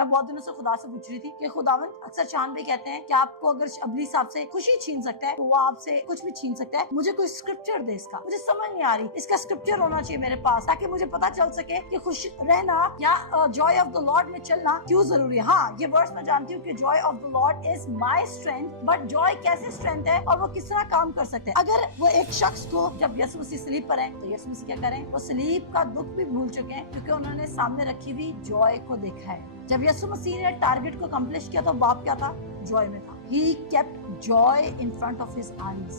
मैं बहुत दिनों से खुदा से पूछ रही थी कि खुदावन, अक्सर चांद भी कहते हैं कि आपको अगर इब्लीस आपसे खुशी छीन सकता है तो वो आपसे कुछ भी छीन सकता है। मुझे कोई स्क्रिप्चर दे इसका, मुझे समझ नहीं आ रही। इसका स्क्रिप्चर होना चाहिए मेरे पास ताकि मुझे पता चल सके कि खुश रहना या जॉय ऑफ द लॉर्ड में चलना क्यों जरूरी है। हाँ, ये वर्ड्स मैं जानती हूँ कि Joy of the Lord is my strength, but Joy कैसे स्ट्रेंथ है और वो किस तरह काम कर सकते हैं। अगर वो एक शख्स को, जब यीशु मसीह सलीब पर है तो यीशु मसीह क्या करें, वो सलीब का दुख भी भूल चुके हैं क्योंकि उन्होंने सामने रखी हुई जॉय को देखा है। जब यीशु मसीह ने टारगेट को कंप्लीट किया तो बाप क्या था, जॉय में था। He kept joy in front of his eyes।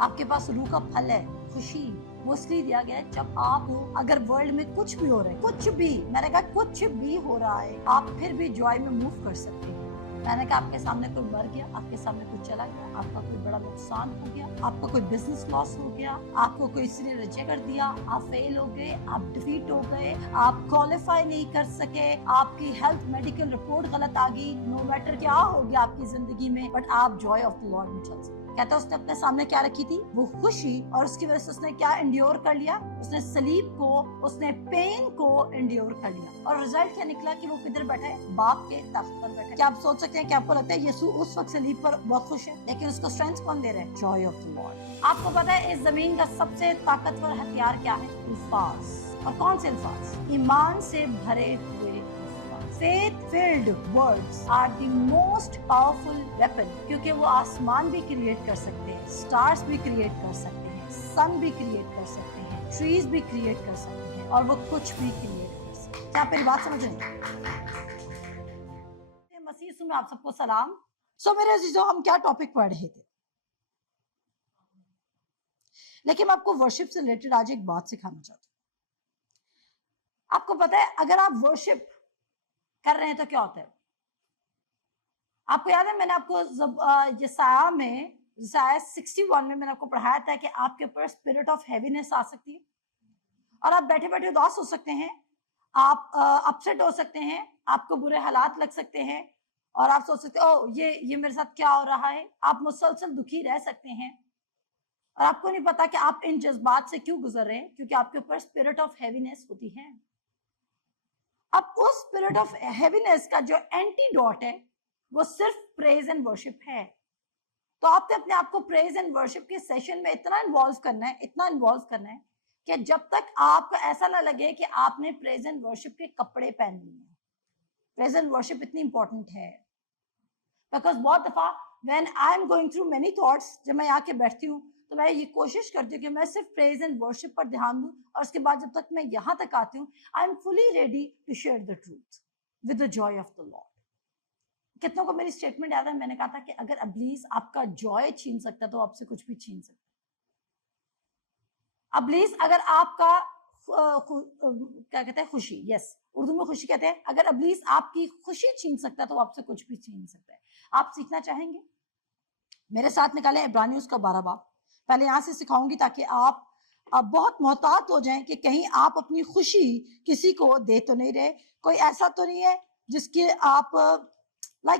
आपके पास रूह का फल है, खुशी, वो इसलिए दिया गया है जब आप अगर वर्ल्ड में कुछ भी हो रहा है, कुछ भी, मैंने कहा कुछ भी हो रहा है, आप फिर भी जॉय में मूव कर सकते हैं। मैंने कहा आपके सामने कोई मर गया, आपके सामने कोई चला गया, आपका कोई बड़ा नुकसान हो गया, आपका कोई बिजनेस लॉस हो गया, आपको कोई इसने रिजेक्ट कर दिया, आप फेल हो गए, आप डिफीट हो गए, आप क्वालिफाई नहीं कर सके, आपकी हेल्थ मेडिकल रिपोर्ट गलत आ गई, नो मैटर क्या हो गया आपकी जिंदगी में, बट आप जॉय ऑफ द लॉर्ड में चल सकते। कहता उसने अपने सामने क्या रखी थी, वो खुशी, और उसकी वजह से उसने क्या इंड्योर कर लिया, उसने सलीब को, उसने पेन को इंड्योर कर लिया, और रिजल्ट क्या निकला कि वो किधर बैठा है, बाप के तख्त पर बैठा है। क्या आप सोच सकते हैं कि आपको लगता है यीशु उस वक्त सलीब पर बहुत खुश है, लेकिन उसको स्ट्रेंथ कौन दे रहा है, जॉय ऑफ द लॉर्ड। आपको पता है इस जमीन का सबसे ताकतवर हथियार क्या है, अल्फाज। और कौन से अल्फाज, ईमान से भरे हुए। Faith-filled words are the most powerful weapon, क्योंकि वो आसमान भी क्रिएट कर सकते हैं, स्टार्स भी क्रिएट कर सकते हैं, सन भी क्रिएट कर सकते हैं, ट्रीज भी क्रिएट कर सकते हैं, और वो कुछ भी क्रिएट कर सकते हैं। क्या आप मेरी बात समझ रहे हैं? मसीह यीशु में आप सबको सलाम। मेरे अजीजों, हम क्या टॉपिक पढ़ रहे थे, लेकिन मैं आपको वर्शिप से रिलेटेड आज एक बात सिखाना चाहती हूँ। आपको पता है अगर आप वर्शिप कर रहे हैं तो क्या होता है, आपको याद है मैंने आपको यसाया 61 में मैंने आपको पढ़ाया था कि आपके ऊपर स्पिरिट ऑफ हैवीनेस आ सकती है और आप बैठे बैठे उदास हो सकते हैं, आप अपसेट हो सकते हैं, आपको बुरे हालात लग सकते हैं और आप सोच सकते हो ये मेरे साथ क्या हो रहा है। आप मुसलसल दुखी रह सकते हैं और आपको नहीं पता कि आप इन जज्बात से क्यों गुजर रहे हैं, क्योंकि आपके ऊपर स्पिरिट ऑफ हैवीनेस होती है। अब उस स्पिरिट ऑफ हैवीनेस का जो एंटीडोट है वो सिर्फ प्रेज एंड वर्शिप है। तो आपने अपने आप को प्रेज एंड वर्शिप के सेशन में इतना इन्वॉल्व करना है, इतना इन्वॉल्व करना है कि जब तक आपको ऐसा ना लगे कि आपने प्रेज एंड वर्शिप के कपड़े पहन लिए। प्रेज एंड वर्शिप इतनी इंपॉर्टेंट है बिकॉज बहुत दफा when I am going through many thoughts, जब मैं आके बैठती हूँ तो मैं ये कोशिश करती हूँ कि मैं सिर्फ प्रेज एंड वर्शिप पर ध्यान दूं, और उसके बाद जब तक मैं यहाँ तक आती हूँ I am fully ready to share the truth with the joy of the Lord. कितनों को मेरी स्टेटमेंट याद है, मैंने कहा था कि अगर इब्लीस आपका जॉय छीन सकता तो आपसे कुछ भी छीन सकता। इब्लीस अगर आपका क्या कहते हैं, खुशी, यस उर्दू में खुशी कहते हैं, अगर इब्लीस आपकी खुशी छीन सकता तो आपसे कुछ भी छीन सकता है। आप सीखना चाहेंगे? मेरे साथ निकाले इब्रानियों का 12 बाब। पहले यहां से सिखाऊंगी ताकि आप बहुत मोहतात हो जाएं कि कहीं आप अपनी खुशी किसी को दे तो नहीं रहे। कोई ऐसा तो नहीं है जिसके आप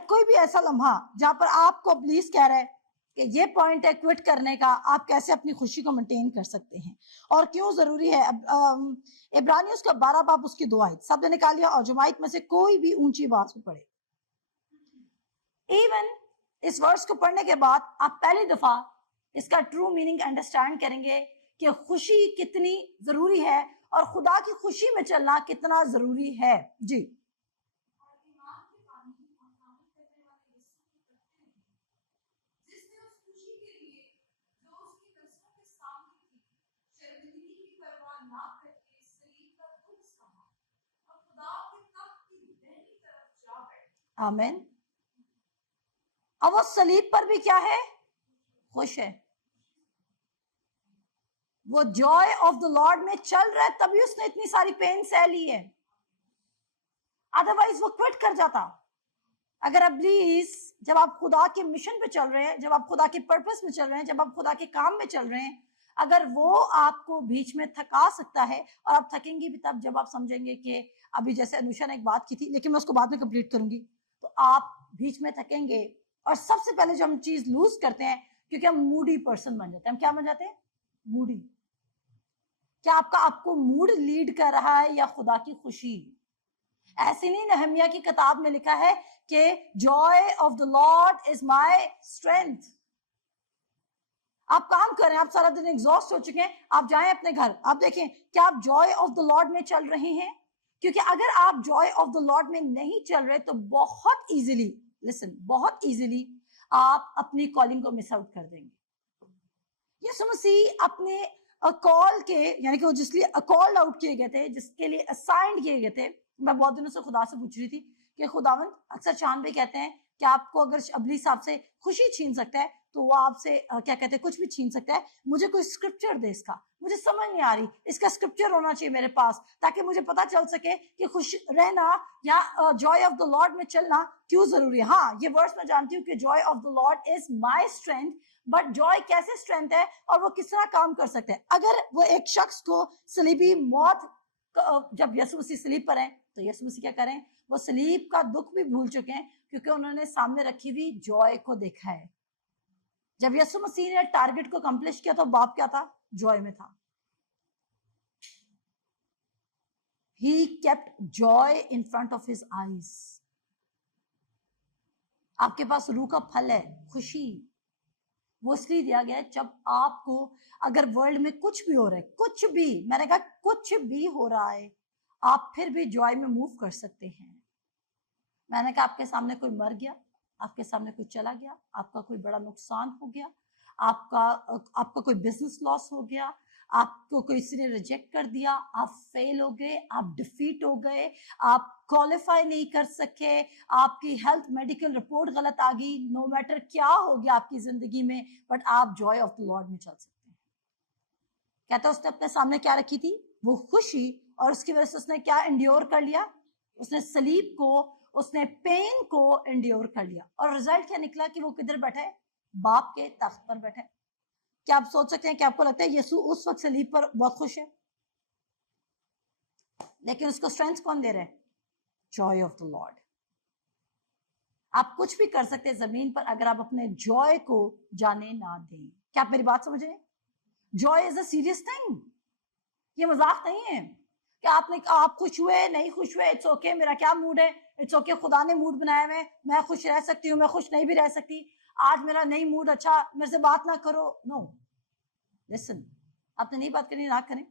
कोई भी ऐसा लम्हा जहां पर आपको इब्लीस कह रहा है कि ये पॉइंट है क्विट करने का, आप कैसे अपनी खुशी को मेंटेन कर सकते हैं और क्यों जरूरी है। इब्रानियों का 12 बाब उसकी 2 आयत सब ने निकाल लिया, और जुमाइत में से कोई भी ऊंची आवाज में पढ़े। इवन इस वर्स को पढ़ने के बाद आप पहली दफा इसका ट्रू मीनिंग अंडरस्टैंड करेंगे कि खुशी कितनी जरूरी है और खुदा की खुशी में चलना कितना जरूरी है। जी, आमीन। अब वो सलीब पर भी क्या है, खुश है। वो जॉय ऑफ द लॉर्ड में चल रहा है, तभी उसने इतनी सारी पेन सह ली है, अदरवाइज वो क्विट कर जाता। अगर इब्लीस, जब आप खुदा के मिशन पे चल रहे हैं, जब आप खुदा के पर्पस में चल रहे हैं, जब आप खुदा के काम में चल रहे हैं, अगर वो आपको बीच में थका सकता है, और आप थकेंगे भी तब जब आप समझेंगे कि अभी जैसे अनुषा ने एक बात की थी, लेकिन मैं उसको बाद में कंप्लीट करूंगी, तो आप बीच में थकेंगे। और सबसे पहले जो हम चीज लूज करते हैं, क्योंकि हम मूडी पर्सन बन जाते हैं। हम क्या बन जाते हैं, मूडी। क्या आपको मूड लीड कर रहा है या खुदा की खुशी? ऐसे नहीं नहमिया की किताब में लिखा है कि Joy of the Lord is my strength. आप काम करें, आप सारा दिन एग्जॉस्ट हो चुके हैं, आप जाएं अपने घर, आप देखें क्या आप जॉय ऑफ द लॉर्ड में चल रहे हैं। क्योंकि अगर आप जॉय ऑफ द लॉर्ड में नहीं चल रहे तो बहुत इजीली, लिसन, बहुत इजीली आप अपनी कॉलिंग को मिस आउट कर देंगे। यीशु मसीह अपने कॉल के, यानी कि वो जिसलिए कॉल आउट किए गए थे, जिसके लिए असाइंड किए गए थे, मैं बहुत दिनों से खुदा से पूछ रही थी कि खुदावंद, अक्सर चांद भाई कहते हैं कि आपको अगर अबलीस आपसे खुशी छीन सकता है तो वो आपसे क्या कहते हैं, कुछ भी छीन सकता है। मुझे कोई स्क्रिप्चर दे इसका, मुझे समझ नहीं आ रही, इसका स्क्रिप्चर होना चाहिए मेरे पास ताकि मुझे पता चल सके कि खुश रहना या जॉय ऑफ द लॉर्ड में चलना क्यों जरूरी है। हाँ, ये वर्ड्स मैं जानती हूँ कि Joy of the Lord is my strength, but Joy कैसे स्ट्रेंथ है और वो किस तरह काम कर सकते हैं। अगर वो एक शख्स को सलीबी मौत, जब यीशु मसीह सलीब पर हैं तो यीशु मसीह क्या करें, वो सलीब का दुख भी भूल चुके हैं क्योंकि उन्होंने सामने रखी हुई जॉय को देखा है। जब यीशु मसीह ने टारगेट को कंप्लीट किया तो बाप क्या था, जॉय में था। He kept joy in front of his eyes. आपके पास रूह का फल है, खुशी, वो इसलिए दिया गया है जब आपको, अगर वर्ल्ड में कुछ भी हो रहा है, कुछ भी, मैंने कहा कुछ भी हो रहा है, आप फिर भी जॉय में मूव कर सकते हैं। मैंने कहा आपके सामने कोई मर गया, आपके सामने कोई चला गया, आपका कोई बड़ा नुकसान हो गया, आपका कोई बिजनेस लॉस हो गया, आपको किसी ने रिजेक्ट कर दिया, आप फेल हो गए, आप डिफीट हो गए, आप क्वालिफाई नहीं कर सके, आपकी हेल्थ मेडिकल रिपोर्ट गलत आ गई, नो मैटर क्या हो गया आपकी जिंदगी में, बट आप जॉय ऑफ द लॉर्ड में चल सकते हैं। कहता उसने अपने सामने क्या रखी थी, वो खुशी, और उसकी वजह से उसने क्या इंड्योर कर लिया, उसने सलीब को, उसने पेन को इंड्योर कर लिया, और रिजल्ट क्या निकला कि वो किधर बैठे, बाप के तख्त पर बैठे। क्या आप सोच सकते हैं कि आपको लगता है यीशु उस वक्त सलीब पर बहुत खुश है, लेकिन उसको स्ट्रेंथ कौन दे रहा है, जॉय ऑफ द लॉर्ड। आप कुछ भी कर सकते हैं जमीन पर अगर आप अपने जॉय को जाने ना दें। क्या आप मेरी बात समझ रहे हैं? Joy is a serious thing, ये मजाक नहीं है कि आप खुश हुए नहीं खुश हुए, इट्स ओके, मेरा क्या मूड है, इट्स ओके, खुदा ने मूड बनाया है, मैं खुश रह सकती हूँ, मैं खुश नहीं भी रह सकती, आज मेरा नहीं मूड अच्छा, मेरे से बात ना करो, नो, लिसन, आपने नहीं बात करनी ना करें,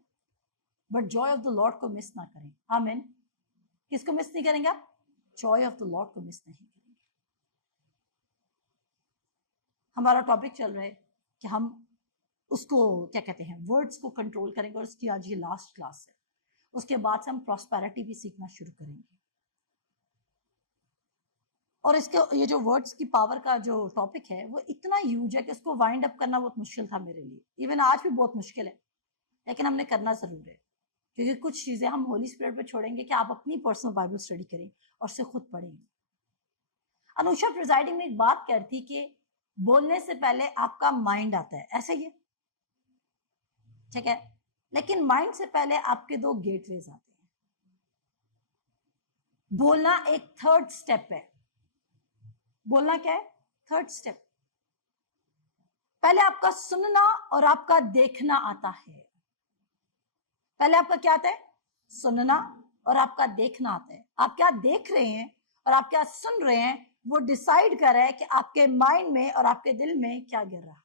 but Joy of the Lord को मिस ना करें। आमीन। किसको मिस नहीं करेंगे आप? जॉय ऑफ द लॉर्ड को मिस नहीं करेंगे। हमारा टॉपिक चल रहा है कि हम उसको क्या कहते हैं, वर्ड्स को कंट्रोल करेंगे, और उसकी आज ये लास्ट क्लास है। उसके बाद से हम प्रॉस्पेरिटी भी सीखना शुरू करेंगे। और इसके ये जो वर्ड्स की पावर का जो टॉपिक है वो इतना ह्यूज है कि उसको वाइंड अप करना बहुत मुश्किल था मेरे लिए, इवन आज भी बहुत मुश्किल है, लेकिन हमने करना जरूर है, क्योंकि कुछ चीजें हम होली स्पिरिट पे छोड़ेंगे कि आप अपनी पर्सनल बाइबल स्टडी करें और उसे खुद पढ़ें। अनुषा प्रिजाइडिंग में एक बात कहती कि बोलने से पहले आपका माइंड आता है, ऐसे ही है, ठीक है, लेकिन माइंड से पहले आपके दो गेटवेज आते हैं। बोलना एक थर्ड स्टेप है। बोलना क्या है? Third step. पहले आपका सुनना और आपका देखना आता है। पहले आपका क्या आता है? सुनना, और आपका देखना आता है। आप क्या देख रहे हैं और आप क्या सुन रहे हैं, वो डिसाइड कर रहा है कि आपके माइंड में और आपके दिल में क्या गिर रहा है।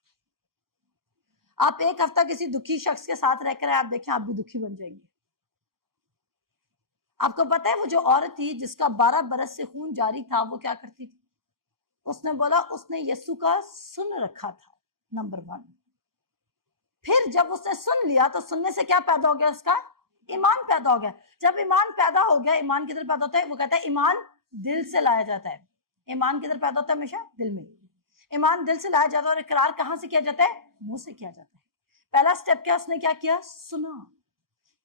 आप एक हफ्ता किसी दुखी शख्स के साथ रहकर आप देखें, आप भी दुखी बन जाएंगे। आपको पता है वो जो औरत थी जिसका 12 बरस से खून जारी था, वो क्या करती थी? उसने बोला उसने यीशु का सुन रखा था, नंबर 1। फिर जब उसने सुन लिया तो सुनने से क्या पैदा हो गया? उसका ईमान पैदा हो गया। जब ईमान पैदा हो गया, ईमान किधर पैदा होता है? वो कहता है ईमान दिल से लाया जाता है। ईमान किधर पैदा होता है? हमेशा दिल में। ईमान दिल से लाया जाता है, और इकरार कहां से किया जाता है? मुंह से किया जाता है। पहला स्टेप क्या? उसने क्या किया? सुना,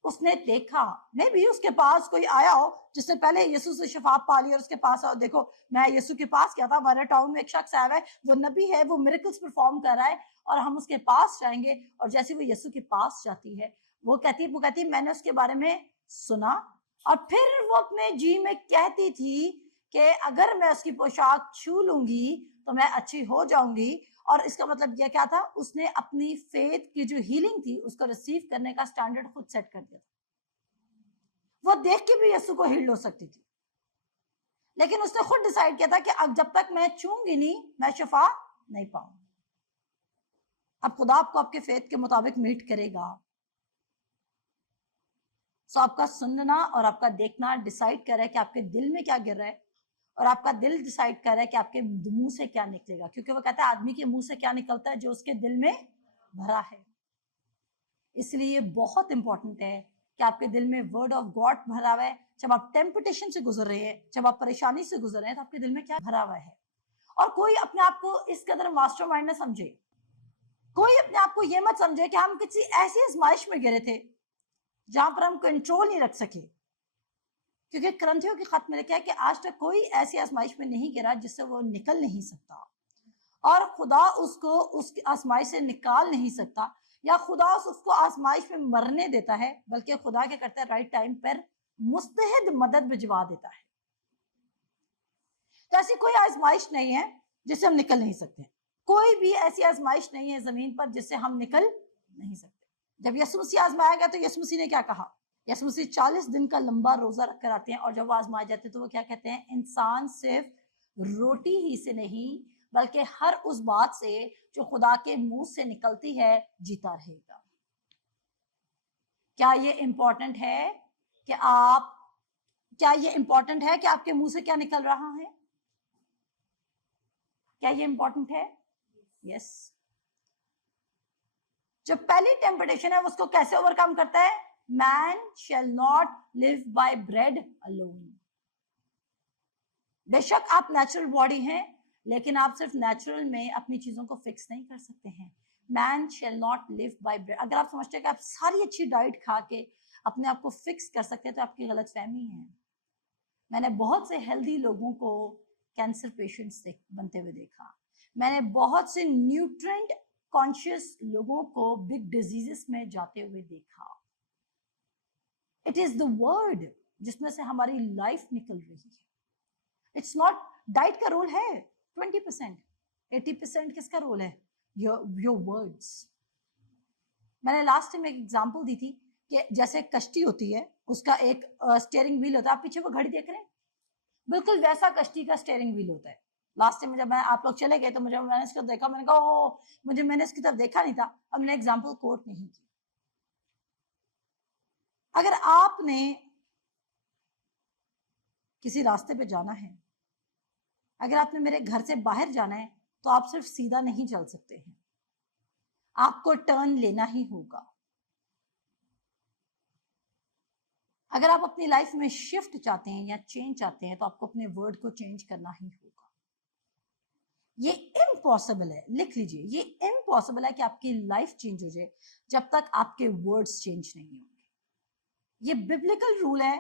उसने देखा। मे भी उसके पास कोई आया हो जिसने पहले यीशु से शिफा पा ली और उसके पास आओ, देखो मैं यीशु के पास गया था, हमारे टाउन में एक शख्स आया है, वो नबी है, वो मिरेकल्स परफॉर्म कर रहा है, और हम उसके पास जाएंगे। और जैसे वो यीशु के पास जाती है, वो कहती है मैंने उसके बारे में सुना, और फिर वो अपने जी में कहती थी कि अगर मैं उसकी पोशाक छू लूंगी तो मैं अच्छी हो जाऊंगी। और इसका मतलब यह क्या था? उसने अपनी फेथ की जो हीलिंग थी उसको रिसीव करने का स्टैंडर्ड खुद सेट कर दिया था। वो देख के भी यीशु को हील हो सकती थी, लेकिन उसने खुद डिसाइड किया था कि अब जब तक मैं छूंगी नहीं मैं शिफा नहीं पाऊंगी। अब खुदा आपको आपके फेथ के मुताबिक मीट करेगा। सो आपका सुनना और आपका देखना डिसाइड कर रहा है कि आपके दिल में क्या गिर रहा है, और आपका दिल डिसाइड कर रहा है कि आपके मुंह से क्या निकलेगा, क्योंकि वो कहता है आदमी के मुंह से क्या निकलता है, जो उसके दिल में भरा है। इसलिए बहुत इंपॉर्टेंट है कि आपके दिल में वर्ड ऑफ गॉड भरा हुआ है। जब आप टेम्पटेशन से गुजर रहे हैं, जब आप परेशानी से गुजर रहे हैं, तो आपके दिल में क्या भरा हुआ है। और कोई अपने आप को इस कदर मास्टरमाइंड ना समझे, कोई अपने आप को यह मत समझे कि हम किसी ऐसी आजमाइश में गिरे थे जहां पर हम कंट्रोल नहीं रख सके, क्योंकि करंथियों के खत में लिखा है कि आज तक कोई ऐसी आजमाइश में नहीं गिरा जिससे वो निकल नहीं सकता, और खुदा उसको उस आजमाइश से निकाल नहीं सकता, या खुदा उसको आजमाइश में मरने देता है, बल्कि खुदा क्या करता है, राइट टाइम पर मुस्तहिद मदद भिजवा देता है। तो ऐसी कोई आजमाइश नहीं है जिससे हम निकल नहीं सकते, कोई भी ऐसी आजमाइश नहीं है जमीन पर जिससे हम निकल नहीं सकते। जब यीशु मसीह आजमाया गया तो यीशु मसीह ने क्या कहा? यीशु मसीह 40 दिन का लंबा रोजा रख कर आते हैं, और जब वो आजमाए जाते हैं तो वो क्या कहते हैं? इंसान सिर्फ रोटी ही से नहीं बल्कि हर उस बात से जो खुदा के मुंह से निकलती है जीता रहेगा। क्या ये इंपॉर्टेंट है कि आपके मुंह से क्या निकल रहा है? क्या ये इंपॉर्टेंट है? यस। जो पहली टेम्पटेशन है उसको कैसे ओवरकम करता है? Man shall not live bye bread alone. बेशक आप नेचुरल बॉडी हैं, लेकिन आप सिर्फ नेचुरल में अपनी चीजों को फिक्स नहीं कर सकते हैं। Man shall not live bye bread. अगर आप समझते हैं कि आप सारी अच्छी डाइट खा के अपने आप को फिक्स कर सकते हैं तो आपकी गलतफहमी है। मैंने बहुत से हेल्दी लोगों को कैंसर पेशेंट्स बनते हुए देखा। मैंने बहुत से न्यूट्रिएंट कॉन्शियस लोगों को बिग डिजीजेस में जाते हुए देखा। इट इज द वर्ड जिसमें से हमारी लाइफ निकल रही है। इट्स नॉट, डाइट का रोल है 20%, 80% किसका रोल है? Your words. मैंने लास्ट टाइम एक एग्जांपल दी थी कि जैसे कश्ती होती है, उसका एक स्टीयरिंग व्हील होता है, आप पीछे वो घड़ी देख रहे हैं, बिल्कुल वैसा कश्ती का स्टीयरिंग व्हील होता है। लास्ट टाइम जब आप लोग चले गए तो मैंने इसको देखा, मैंने कहा ओ मैंने इसकी तरफ देखा नहीं था। अब मैंने एग्जांपल कोट नहीं की। अगर आपने किसी रास्ते पे जाना है, अगर आपने मेरे घर से बाहर जाना है, तो आप सिर्फ सीधा नहीं चल सकते हैं, आपको टर्न लेना ही होगा। अगर आप अपनी लाइफ में शिफ्ट चाहते हैं या चेंज चाहते हैं, तो आपको अपने वर्ड को चेंज करना ही होगा। ये इम्पॉसिबल है, लिख लीजिए, ये इम्पॉसिबल है कि आपकी लाइफ चेंज हो जाए जब तक आपके वर्ड्स चेंज नहीं होंगे। ये बिब्लिकल रूल है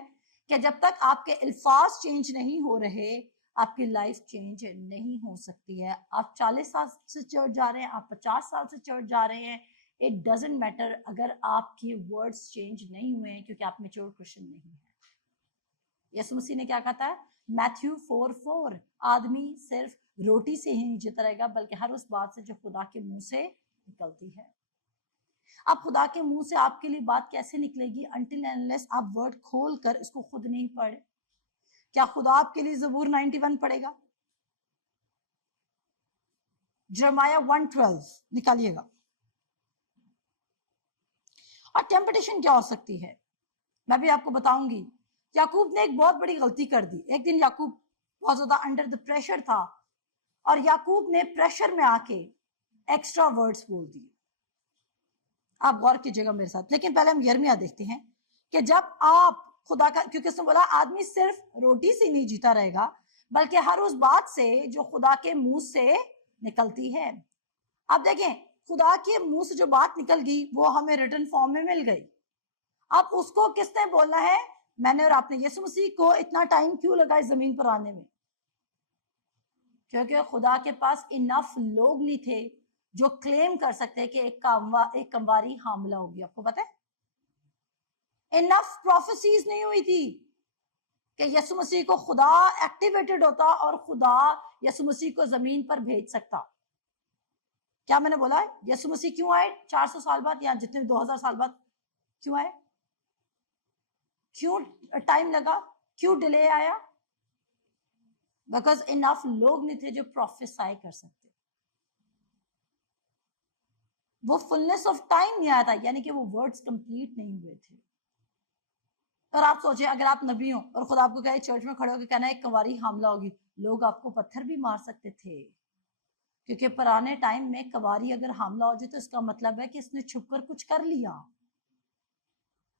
कि जब तक आपके अल्फाज चेंज नहीं हो रहे, आपकी लाइफ चेंज नहीं हो सकती है। आप 40 साल से चर्च जा रहे हैं, आप 50 साल से चर्च जा रहे हैं, इट डजंट मैटर अगर आपके वर्ड्स चेंज नहीं हुए हैं, क्योंकि आप मैच्योर क्रिश्चियन नहीं है। यीशु मसीह ने क्या कहा था? मैथ्यू 4:4, आदमी सिर्फ रोटी से ही नहीं जीता रहेगा बल्कि हर उस बात से जो खुदा के मुंह से निकलती है। अब खुदा के मुंह से आपके लिए बात कैसे निकलेगी? अनटिल अनलेस आप वर्ड खोल कर इसको खुद नहीं पढ़े। क्या खुदा आपके लिए ज़बूर 91 पढ़ेगा? जरमाया 1:12 निकालिएगा। और टेम्पटेशन क्या हो सकती है मैं भी आपको बताऊंगी। याकूब ने एक बहुत बड़ी गलती कर दी। एक दिन याकूब बहुत ज्यादा अंडर द प्रेशर था, और याकूब ने प्रेशर में आके एक्स्ट्रा वर्ड्स बोल दिए। आप गौर कीजिएगा मेरे साथ। लेकिन पहले हम यिर्मयाह देखते हैं कि जब आप खुदा का, क्योंकि उसने बोला आदमी सिर्फ रोटी से नहीं जीता रहेगा बल्कि हर उस बात से जो खुदा के मुंह से निकलती है। अब देखें, खुदा के मुंह से जो बात निकल गई वो हमें रिटन फॉर्म में मिल गई। अब उसको किसने बोलना है? मैंने और आपने। यीशु मसीह को इतना टाइम क्यों लगा इस जमीन पर आने में? क्योंकि खुदा के पास इनफ लोग नहीं थे जो क्लेम कर सकते कि एक कंवारी हामला होगी। आपको पता है, इनफ प्रोफेसीज नहीं हुई थी कि यीशु मसीह को खुदा एक्टिवेटेड होता और खुदा यीशु मसीह को जमीन पर भेज सकता। क्या मैंने बोला है? यीशु मसीह क्यों आए 400 साल बाद या जितने 2000 साल बाद क्यों आए? क्यों टाइम लगा? क्यों डिले आया? बिकॉज इनफ लोग नहीं थे जो प्रोफेसाई कर सकते। वो फुलनेस ऑफ टाइम नहीं आया था, यानी कि वो वर्ड्स कंप्लीट नहीं हुए थे। और आप सोचिए, अगर आप नबी हो और खुदा आपको कहे चर्च में खड़े होकर कहना एक कंवारी हमला होगी, लोग आपको पत्थर भी मार सकते थे, क्योंकि पुराने टाइम में कंवारी अगर हमला हो जाए तो इसका मतलब है कि इसने छुपकर कुछ कर लिया।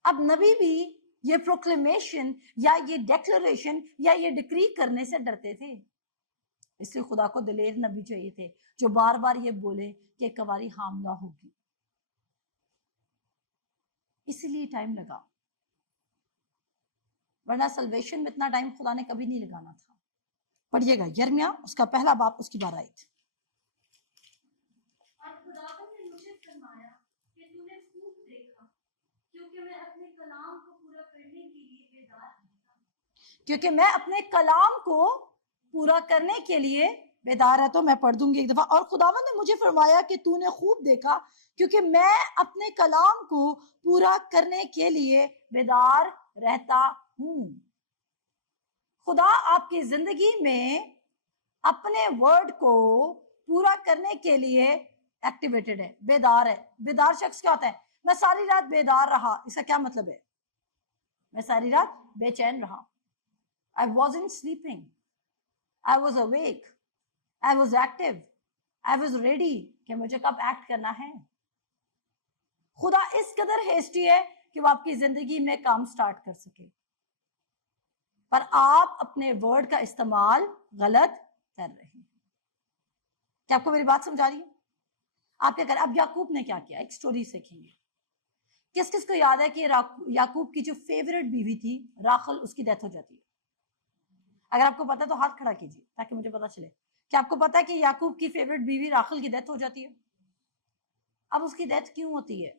अब नबी भी ये प्रोक्लेमेशन या ये डेक्लेरेशन या ये डिक्री करने से डरते थे, इसलिए खुदा को दलेर नबी चाहिए थे जो बार बार ये बोले कि कंवारी हमला होगी। इसीलिए टाइम लगा, वरना सल्वेशन में इतना टाइम खुदा ने कभी नहीं लगाना था। पढ़िएगा यिर्मयाह उसका पहला बाप उसकी 12 आयत। क्योंकि मैं अपने कलाम को पूरा करने के लिए बेदार है। तो मैं पढ़ दूंगी एक दफा। और खुदावंद ने मुझे फरमाया कि तूने खूब देखा, क्योंकि मैं अपने कलाम को पूरा करने के लिए बेदार रहता हूं। खुदा आपकी जिंदगी में अपने वर्ड को पूरा करने के लिए एक्टिवेटेड है, बेदार है। बेदार शख्स क्या होता है? मैं सारी रात बेदार रहा, इसका क्या मतलब है? मैं सारी रात बेचैन रहा। I wasn't sleeping. I was awake. I was active. I was ready कि मुझे कब एक्ट करना है। खुदा इस कदर हेस्टी है कि वो आपकी जिंदगी में काम स्टार्ट कर सके, पर आप अपने वर्ड का इस्तेमाल गलत कर रहे हैं। क्या आपको मेरी बात समझा रही है? आप क्या करें? अब याकूब ने क्या किया, एक स्टोरी सीखेंगे। किस किस को याद है कि याकूब की जो फेवरेट बीवी थी राखल, उसकी डेथ हो जाती है? अगर आपको पता है तो हाथ खड़ा कीजिए ताकि मुझे पता चले। क्या आपको पता है कि याकूब की फेवरेट बीवी राखल की डेथ हो जाती है? अब उसकी डेथ क्यों होती है?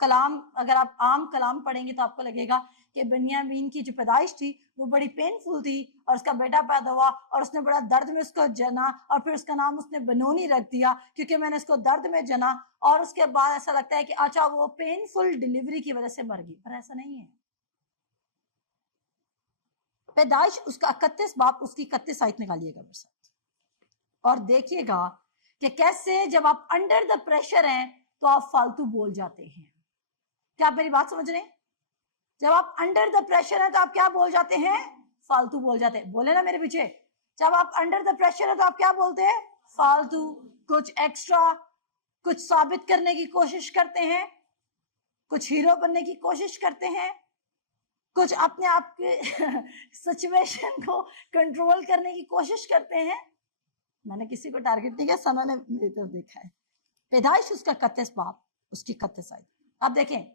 कलाम, अगर आप आम कलाम पढ़ेंगे तो आपको लगेगा कि बिन्यामीन की जो पैदाइश थी वो बड़ी पेनफुल थी, और उसका बेटा पैदा हुआ और उसने बड़ा दर्द में उसको जना, और फिर उसका नाम उसने बनोनी रख दिया क्योंकि मैंने इसको दर्द में जना। और उसके बाद ऐसा लगता है कि अच्छा वो पेनफुल डिलीवरी की वजह से मर गई, पर ऐसा नहीं है। पैदाइश उसका 31 बाप उसकी 31 आयत निकालिएगा मेरे साथ और देखिएगा कि कैसे जब आप अंडर द प्रेशर हैं तो आप फालतू बोल जाते हैं। क्या आप मेरी बात समझ रहे हैं? जब आप अंडर द प्रेशर है तो आप क्या बोल जाते हैं? फालतू बोल जाते हैं। बोले ना मेरे पीछे, जब आप अंडर द प्रेशर है तो आप क्या बोलते हैं? फालतू, कुछ एक्स्ट्रा, कुछ साबित करने की कोशिश करते हैं, कुछ हीरो बनने की कोशिश करते हैं, कुछ अपने आप के सिचुएशन को कंट्रोल करने की कोशिश करते हैं। मैंने किसी को टारगेट नहीं किया, सना ने मेरी तरफ देखा है। पैदाइश उसका 31 बाप उसकी 31 आयत। अब देखें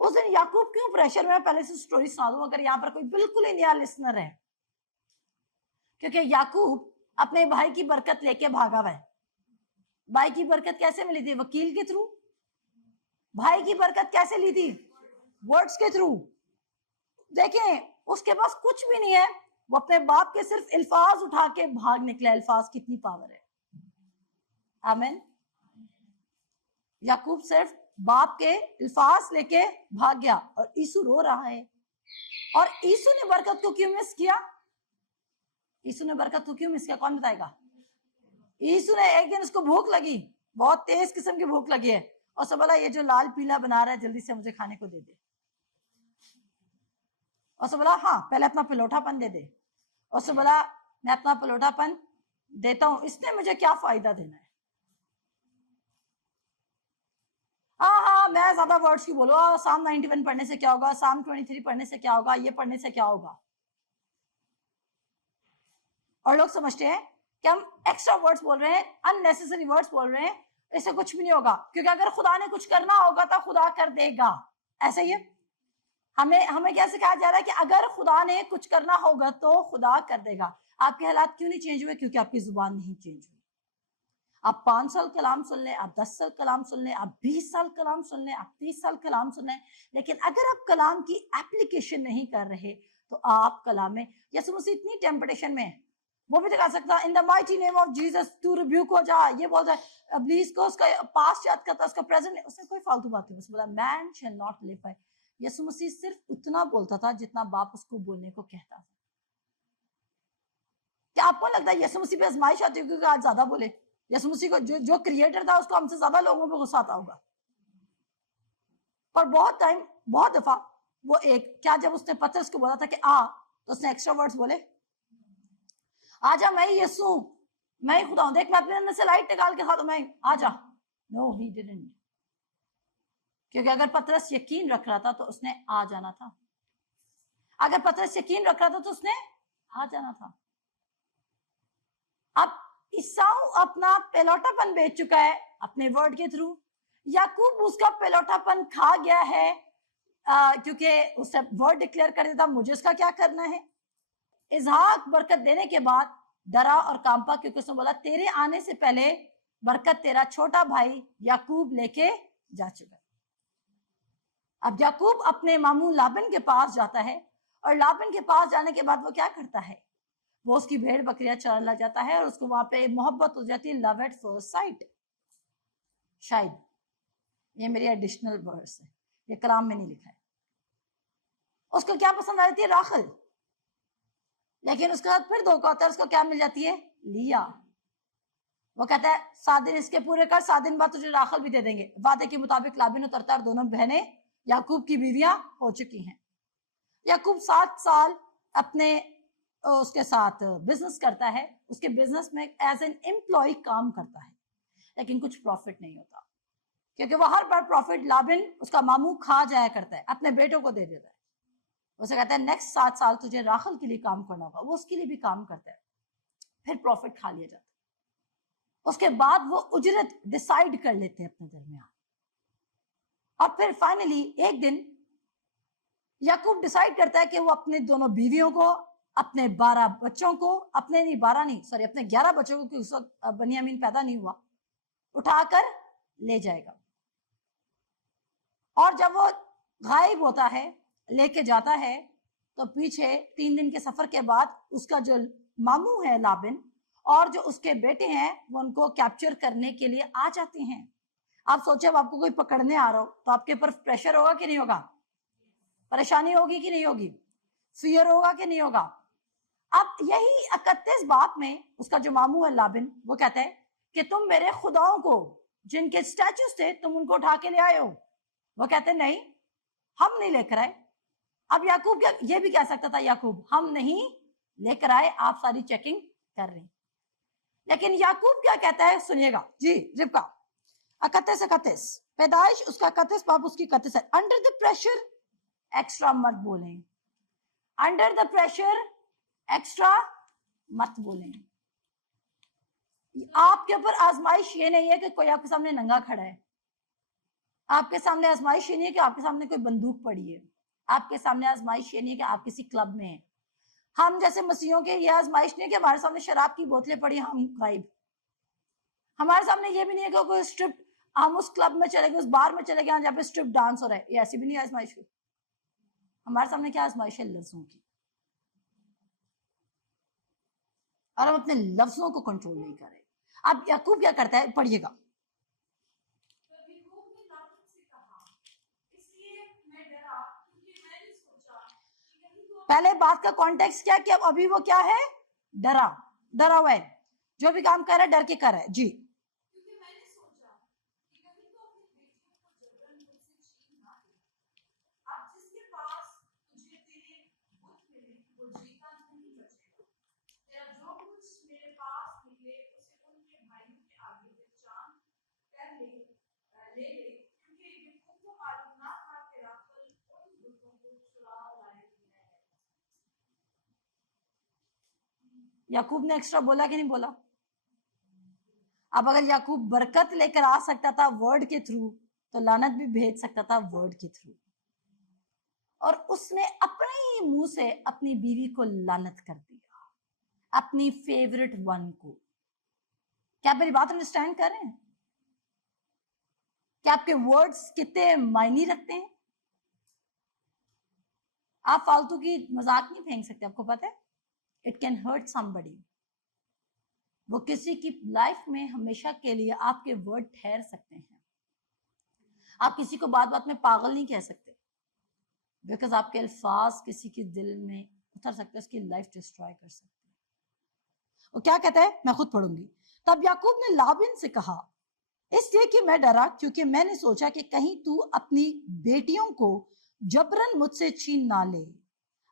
उस दिन याकूब क्यों प्रेशर में? पहले से स्टोरी सुना दूं अगर यहाँ पर कोई बिल्कुल ही नया लिसनर है। क्योंकि याकूब अपने भाई की बरकत लेके भागा हुआ है। भाई की बरकत कैसे मिली थी? वकील के थ्रू। भाई की बरकत कैसे ली थी? वर्ड्स के थ्रू। देखें उसके पास कुछ भी नहीं है, वो अपने बाप के सिर्फ अल्फाज उठा के भाग निकले। अल्फाज कितनी पावर है। आमीन। याकूब सिर्फ बाप के अल्फाज लेके भाग गया और यीशु रो रहा है। और यीशु ने बरकत को क्यों मिस किया? यीशु ने बरकत को क्यों मिस किया? कौन बताएगा? यीशु ने एक दिन उसको भूख लगी, बहुत तेज किस्म की भूख लगी है, और सब बोला ये जो लाल पीला बना रहा है जल्दी से मुझे खाने को दे दे। और सब बोला हाँ पहले अपना पलोठापन दे दे। और सब बोला मैं अपना पलोठापन देता हूं, इसने मुझे क्या फायदा देना है? हाँ मैं ज्यादा वर्ड्स की बोलो, साम 91 पढ़ने से क्या होगा, साम 23 पढ़ने से क्या होगा, ये पढ़ने से क्या होगा। और लोग समझते हैं कि हम एक्स्ट्रा वर्ड्स बोल रहे हैं, अननेसेसरी वर्ड्स बोल रहे हैं, इससे कुछ भी नहीं होगा, क्योंकि अगर खुदा ने कुछ करना होगा तो खुदा कर देगा। ऐसा ही है। हमें क्या सिखाया जा रहा है कि अगर खुदा ने कुछ करना होगा तो खुदा कर देगा। आपके हालात क्यों नहीं चेंज हुए? क्योंकि आपकी जुबान नहीं चेंज हुई। आप 5 साल कलाम सुन लें, आप 10 साल कलाम सुन लें, आप 20 साल कलाम सुन लें, आप 30 साल कलाम सुन लें, लेकिन अगर आप कलाम की एप्लीकेशन नहीं कर रहे तो आप कलाम में, यीशु मसीह इतनी टेम्पटेशन में है, वो भी दिखा सकता in the mighty name of Jesus to rebuke हो जा, ये बोल रहा है इब्लीस को, उसका पास्ट याद करता, उसका प्रेजेंट, उसने कोई फालतू बात नहीं बोला। Man shall not live by. Yeshu Masih सिर्फ उतना बोलता था जितना बाप उसको बोलने को कहता था। क्या आपको लगता है यीशु मसीह पे आजमाइश आती होगी क्योंकि आज ज्यादा बोले? यीशु मसीह को जो क्रिएटर था उसको हमसे ज्यादा लोगों पे गुस्सा आता होगा। पर बहुत दफा वो एक क्या जब उसने पतरस को बोला था कि आ, तो उसने एक्स्ट्रा वर्ड्स बोले, आजा मैं ही यीशु, मैं ही खुदा हूं, देख मैं अपने अंदर से लाइट निकाल के खाता, मैं आजा। नो ही डिडंट, क्योंकि अगर पतरस यकीन रख रहा था तो उसने आ जाना था। अगर पतरस यकीन रख रहा था तो उसने आ जाना था। अब ईसाऊ अपना पेलोटापन बेच चुका है अपने वर्ड के थ्रू। याकूब उसका पेलोटापन खा गया है क्योंकि उसने वर्ड डिक्लेयर कर दिया था, मुझे उसका क्या करना है। इसहाक बरकत देने के बाद डरा और कांपा, क्योंकि उसने बोला तेरे आने से पहले बरकत तेरा छोटा भाई याकूब लेके जा चुका है। अब याकूब अपने मामू लाबन के पास जाता है, और लाबन के पास जाने के बाद वो क्या करता है, वो उसकी भेड़ बकरियां चराने लग जाता है, और उसको वहां पे मोहब्बत हो जाती है, लव एट फर्स्ट साइट। शायद ये मेरी एडिशनल वर्ड्स है, ये कलाम में नहीं लिखा है। उसको क्या पसंद आ जाती है? राखल। लेकिन उसके बाद फिर धोखा होता है, उसको क्या मिल जाती है? लिया। वो कहता है 7 दिन इसके पूरे कर, 7 दिन बाद तुझे राखल भी दे देंगे। वादे के मुताबिक लाबिन उतरता है और दोनों बहनें याकूब की बीवियां हो चुकी हैं। याकूब 7 साल अपने उसके साथ बिजनेस करता है, उसके बिजनेस में एज एन एम्प्लॉय काम करता है, लेकिन कुछ प्रॉफिट नहीं होता, क्योंकि वो हर बार प्रॉफिट लाबिन उसका मामू खा जाया करता है, अपने बेटों को दे देता है। उसे कहता है नेक्स्ट 7 साल तुझे राखल के लिए काम करना होगा। वो उसके लिए भी काम करता है, फिर प्रॉफिट खा लिया जाता है। उसके बाद वो उजरत डिसाइड कर लेते हैं अपने दरमियान, और फिर फाइनली एक दिन याकूब डिसाइड करता है कि वो अपने दोनों बीवियों को, अपने 12 बच्चों को, अपने 11 बच्चों को, क्योंकि उस वक्त बनियामीन पैदा नहीं हुआ, उठाकर ले जाएगा। और जब वो गायब होता है, लेके जाता है, तो पीछे 3 दिन के सफर के बाद उसका जो मामू है लाबिन और जो उसके बेटे हैं वो उनको कैप्चर करने के लिए आ जाते हैं। आप सोचे अब आपको कोई पकड़ने आ रहा हो तो आपके ऊपर प्रेशर होगा कि नहीं होगा? परेशानी होगी कि नहीं होगी? फियर होगा कि नहीं होगा? अब यही 31 बाप में उसका जो मामू है लाबिन, वो कहता है कि तुम मेरे खुदाओं को जिनके स्टैचूज थे तुम उनको उठा के ले आए हो। वो कहते नहीं, हम नहीं लेकर आए। अब याकूब ये भी कह सकता था, याकूब हम नहीं लेकर आए, आप सारी चेकिंग कर रहे हैं। लेकिन याकूब क्या कहता है, सुनिएगा जी। रिबका 31 पैदाइश उसका 31 बाप उसकी 31 है। अंडर द प्रेशर एक्स्ट्रा मत बोलें, अंडर द प्रेशर एक्स्ट्रा मत बोलें। आपके ऊपर आजमाइश ये नहीं है कि कोई आपके सामने नंगा खड़ा है, आपके सामने आजमाइश ये नहीं है कि आपके सामने कोई बंदूक पड़ी है, आपके सामने आजमाइश ये नहीं है कि आप किसी क्लब में हैं। हम जैसे मसीहों के ये आजमाइश नहीं है कि हमारे सामने शराब की बोतलें पड़ी, हम गायब। हमारे सामने ये भी नहीं है कि कोई स्ट्रिप, हम उस क्लब में चले गए, उस बार में चले गए जहाँ पे स्ट्रिप डांस हो रहा है, ये ऐसी भी नहीं आजमाइश हुई। हमारे सामने क्या आजमाइश है? लफ्जों की, और हम अपने लफ्जों को कंट्रोल नहीं कर रहे। अब याकूब क्या करता है, पढ़िएगा। पहले बात का कॉन्टेक्स्ट क्या कि अब अभी वो क्या है? डरा हुआ है, जो भी काम कर रहा है डर के कर रहा है जी। याकूब ने एक्स्ट्रा बोला कि नहीं बोला? अब अगर याकूब बरकत लेकर आ सकता था वर्ड के थ्रू, तो लानत भी भेज सकता था वर्ड के थ्रू। और उसने अपने ही मुंह से अपनी बीवी को लानत कर दिया, अपनी फेवरेट वन को। क्या आप मेरी बात अंडरस्टैंड कर रहे हैं? क्या आपके वर्ड्स कितने मायने रखते हैं? आप फालतू की मजाक नहीं फेंक सकते, आपको पता है? It can hurt somebody. वो किसी की लाइफ में हमेशा के लिए आपके वर्ड ठहर सकते हैं। आप किसी को बात बात में पागल नहीं कह सकते, बिकॉज आपके अल्फाज किसी के दिल में उतर सकते हैं, उसकी लाइफ डिस्ट्रॉय कर सकते हैं। वो क्या कहता है, मैं खुद पढ़ूंगी। तब याकूब ने लाबिन से कहा, इसलिए कि मैं डरा, क्योंकि मैंने सोचा कि कहीं तू अपनी बेटियों को जबरन मुझसे छीन ना ले।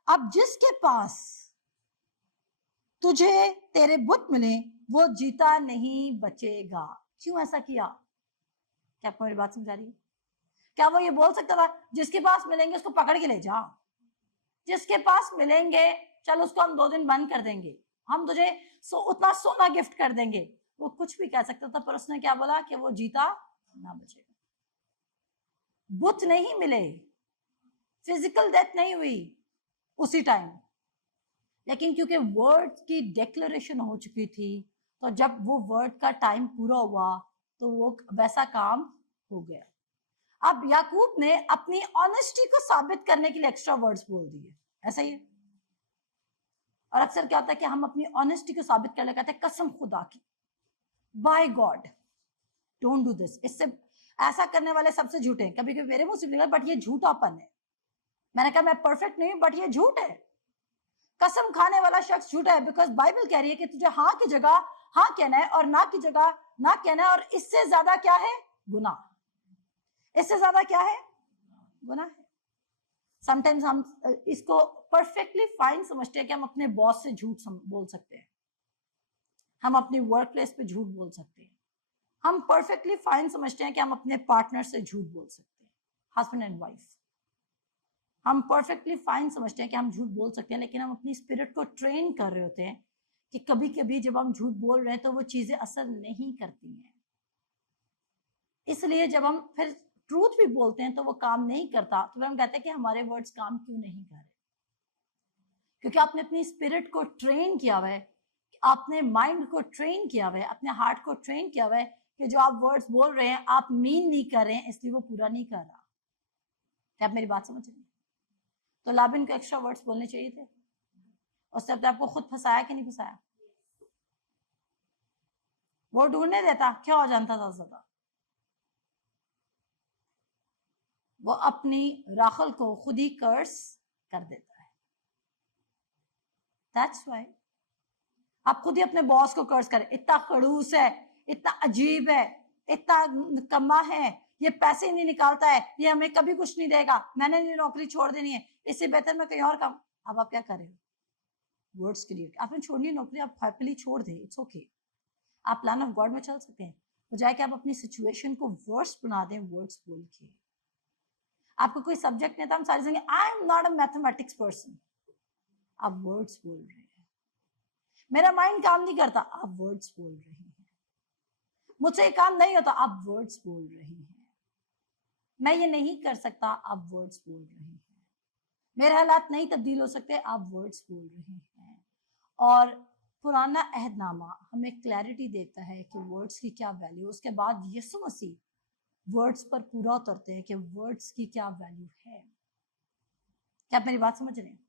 अब जिसके पास तुझे तेरे बुत मिले वो जीता नहीं बचेगा। क्यों ऐसा किया? क्या आपको मेरी बात समझ आ रही है? क्या वो ये बोल सकता था जिसके पास मिलेंगे उसको पकड़ के ले जा, जिसके पास मिलेंगे चल उसको हम 2 दिन बंद कर देंगे, हम तुझे उतना सोना गिफ्ट कर देंगे? वो कुछ भी कह सकता था, पर उसने क्या बोला कि वो जीता ना बचेगा। बुत नहीं मिले, फिजिकल डेथ नहीं हुई उसी टाइम, लेकिन क्योंकि वर्ड की डिक्लेरेशन हो चुकी थी, तो जब वो वर्ड का टाइम पूरा हुआ तो वो वैसा काम हो गया। अब याकूब ने अपनी ऑनेस्टी को साबित करने के लिए एक्स्ट्रा वर्ड्स बोल दिए, ऐसा ही है। और अक्सर क्या होता है कि हम अपनी ऑनेस्टी को साबित करने कहते हैं कसम खुदा की, by God don't do this. इससे ऐसा करने वाले सबसे झूठे हैं। कभी कभी मेरे मुंह से निकला, बट ये झूठापन है। मैंने कहा मैं परफेक्ट नहीं हूं, बट ये झूठ है। कसम खाने वाला शख्स झूठा है, बिकॉज बाइबल कह रही है कि तुझे हाँ की जगह हाँ कहना है और ना की जगह ना कहना है, और इससे ज्यादा क्या है? गुनाह। इससे ज्यादा क्या है? गुनाह है। समटाइम्स हम इसको परफेक्टली फाइन समझते हैं कि हम अपने बॉस से झूठ बोल सकते हैं, हम अपनी वर्क प्लेस पे झूठ बोल सकते हैं, हम परफेक्टली फाइन समझते हैं कि हम अपने पार्टनर से झूठ बोल सकते हैं, हस्बैंड एंड वाइफ। हम परफेक्टली फाइन समझते हैं कि हम झूठ बोल सकते हैं, लेकिन हम अपनी स्पिरिट को ट्रेन कर रहे होते हैं कि कभी कभी जब हम झूठ बोल रहे हैं तो वो चीजें असर नहीं करती हैं। इसलिए जब हम फिर ट्रूथ भी बोलते हैं तो वो काम नहीं करता, तो फिर हम कहते हैं कि हमारे वर्ड्स काम क्यों नहीं कर रहे? क्योंकि आपने अपनी स्पिरिट को ट्रेन किया हुआ है, आपने माइंड को ट्रेन किया हुआ है, अपने हार्ट को ट्रेन किया हुआ है कि जो आप वर्ड्स बोल रहे हैं आप मीन नहीं कर रहे हैं, इसलिए वो पूरा नहीं कर रहा। क्या आप मेरी बात समझ रहे हैं? तो लाबिन को एक्स्ट्रा वर्ड्स बोलने चाहिए थे। उसने अपने आपको खुद फंसाया कि नहीं फंसाया? वो ढूंढने देता, क्या हो जाता था ज्यादा? वो अपनी राखल को खुद ही कर्स कर देता है। दैट्स व्हाई आप खुद ही अपने बॉस को कर्स करें, इतना खड़ूस है, इतना अजीब है, इतना कम्मा है, ये पैसे नहीं निकालता है, ये हमें कभी कुछ नहीं देगा, मैंने ये नौकरी छोड़ देनी है, इससे बेहतर मैं कहीं और काम। अब आप क्या कर रहे हो? Words create. आपने छोड़नी है नौकरी, आप हैप्पीली छोड़ दे, इट्स ओके। आप प्लान ऑफ गॉड में चल सकते हैं, बजाय कि आप अपनी सिचुएशन को वर्स बना दें वर्ड्स बोल के। आपको कोई सब्जेक्ट नहीं था, हम सारे संगे I am not a mathematics person, आप वर्ड्स बोल रहे हैं। मेरा माइंड काम नहीं करता, आप वर्ड्स बोल रहे हैं। मुझसे ये काम नहीं होता, आप वर्ड्स बोल रहे हैं। मैं ये नहीं कर सकता, आप वर्ड्स बोल रहे हैं। मेरे हालात नहीं तब्दील हो सकते, आप वर्ड्स बोल रहे हैं। और पुराना अहदनामा हमें क्लैरिटी देता है कि वर्ड्स की क्या वैल्यू। उसके बाद यीशु मसीह वर्ड्स पर पूरा उतरते हैं कि वर्ड्स की क्या वैल्यू है। क्या आप मेरी बात समझ रहे हैं?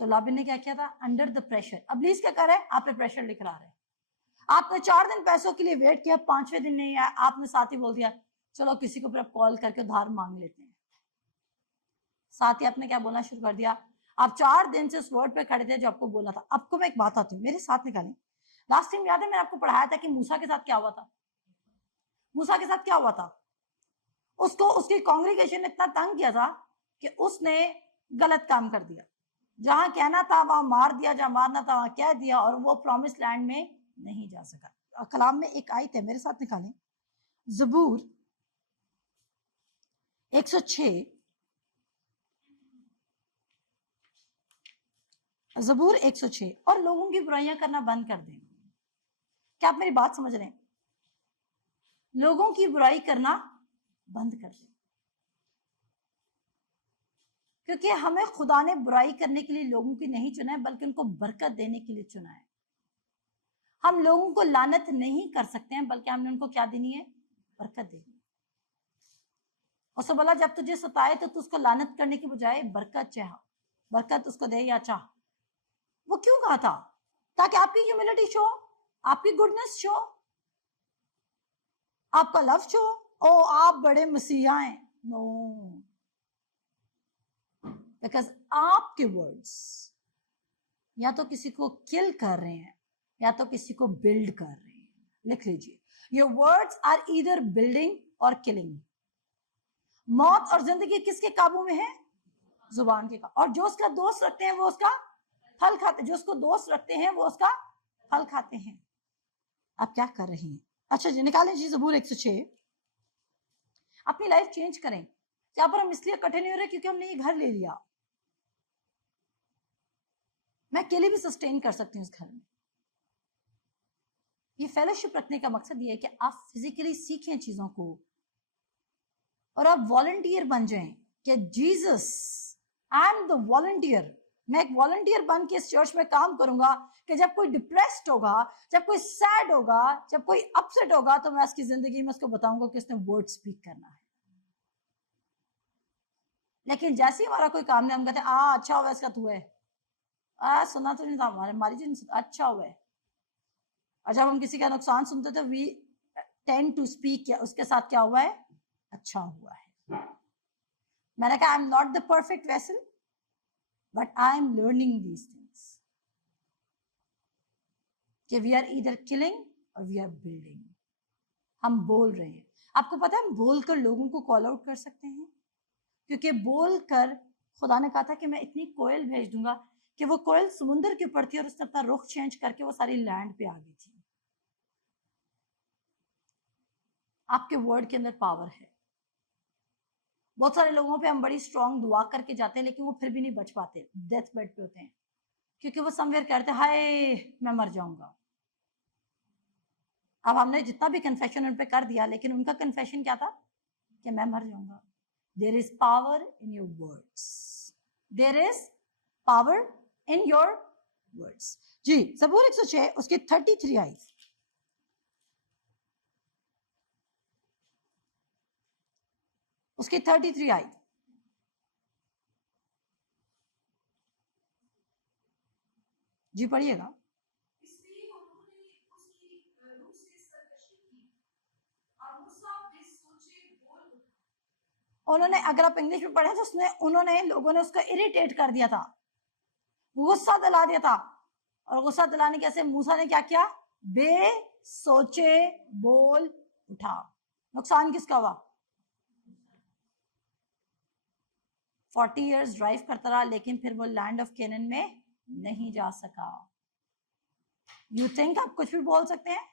तो लाबिन ने क्या किया था? Under the pressure. अब्लीस क्या कर रहा है? आप पे प्रेशर लिख रहा है। आपने 4 दिन पैसों के लिए वेट किया, 5वें दिन नहीं आया, आपने साथ ही बोल दिया चलो किसी को फिर कॉल करके उधार मांग लेते हैं। साथ ही आपने क्या बोलना शुरू कर दिया? आप 4 दिन से उस वर्ड पे खड़े थे जो आपको बोलना था। आपको मैं एक बात आती हूँ, मेरे साथ निकालें। लास्ट टाइम याद है मैंने आपको पढ़ाया था कि मूसा के साथ क्या हुआ था? मूसा के साथ क्या हुआ था? उसको उसकी कांग्रीगेशन ने इतना तंग किया था कि उसने गलत काम कर दिया। जहां कहना था वहां मार दिया, जहां मारना था वहां कह दिया, और वो प्रॉमिस लैंड में नहीं जा सका। कलाम में एक आयत है, मेरे साथ निकालें। ज़बूर 106, ज़बूर 106। और लोगों की बुराइयां करना बंद कर दें। क्या आप मेरी बात समझ रहे हैं? लोगों की बुराई करना बंद कर दें, क्योंकि हमें खुदा ने बुराई करने के लिए लोगों की नहीं चुना है, बल्कि उनको बरकत देने के लिए चुना है। हम लोगों को लानत नहीं कर सकते हैं, बल्कि हमने उनको क्या देनी है? बरकत देनी है। उससे बोला जब तुझे सताए तो तू उसको लानत करने की बजाय बरकत चाह, बरकत उसको दे या चाह। वो क्यों कहा था? ताकि आपकी ह्यूमिलिटी शो, आपकी गुडनेस शो, आपका लव शो। ओ आप बड़े मसीहा हैं। नो, बिकॉज आपके वर्ड्स या तो किसी को किल कर रहे हैं या तो किसी को बिल्ड कर रहे हैं। लिख लीजिए, your words are either building or killing. मौत और जिंदगी किसके काबू में है? जुबान के काबू। और जो उसका दोस्त रखते हैं वो उसका फल खाते हैं, जो उसको दोस्त रखते हैं वो उसका फल खाते हैं। आप क्या कर रहे हैं? अच्छा जी, निकालें जी ज़बूर 106। अपनी लाइफ चेंज करें। यहाँ पर हम इसलिए इकट्ठे नहीं हो रहे क्योंकि हमने ये घर ले लिया। मैं अकेले भी सस्टेन कर सकती हूँ इस घर में। ये फेलोशिप रखने का मकसद ये है कि आप फिजिकली सीखें चीजों को और आप वॉलंटियर बन जाएं कि Jesus, I am the volunteer. मैं एक वॉलंटियर बन के इस चर्च में काम करूंगा कि जब कोई डिप्रेस्ड होगा, जब कोई सैड होगा, जब कोई अपसेट होगा, तो मैं उसकी जिंदगी में उसको बताऊंगा कि उसने वर्ड स्पीक करना है। लेकिन जैसे ही हमारा कोई काम नहीं, हम कहते हैं अच्छा हुआ इसका तू है, सुना तो नहीं था हमारी जी, अच्छा हुआ है। और जब हम किसी का नुकसान सुनते तो वी टेंड टू स्पीक, उसके साथ क्या हुआ है? अच्छा हुआ है। मैंने कहा I am not the perfect vessel but I am learning these things कि वी आर ईदर किलिंग और वी आर बिल्डिंग। हम बोल रहे हैं। आपको पता है हम बोलकर लोगों को कॉल आउट कर सकते हैं, क्योंकि बोलकर खुदा ने कहा था कि मैं इतनी कोयल भेज दूंगा कि वो कोयल समुद्र के ऊपर थी और उसने अपना रुख चेंज करके वो सारी लैंड पे आ गई थी। आपके वर्ड के अंदर पावर है। बहुत सारे लोगों पे हम बड़ी स्ट्रांग दुआ करके जाते हैं लेकिन वो फिर भी नहीं बच पाते, डेथ बेड पे होते हैं, क्योंकि वो समवेयर कहते हैं हाय मैं मर जाऊंगा। अब हमने जितना भी कन्फेशन उन पे कर दिया, लेकिन उनका कन्फेशन क्या था? कि मैं मर जाऊंगा। There is power in your words, there is power in your words. जी ज़बूर 106 उसकी 33 आई, उसकी 33 आई। जी पढ़िएगा। उन्होंने, अगर आप इंग्लिश में पढ़े तो उसने, उन्होंने, लोगों ने उसको इरिटेट कर दिया था, गुस्सा दिला दिया था। और गुस्सा दिलाने कैसे? मूसा ने क्या किया? बे सोचे बोल उठा। नुकसान किसका हुआ? 40 इयर्स ड्राइव करता रहा लेकिन फिर वो लैंड ऑफ कैनान में नहीं जा सका। यू थिंक आप कुछ भी बोल सकते हैं,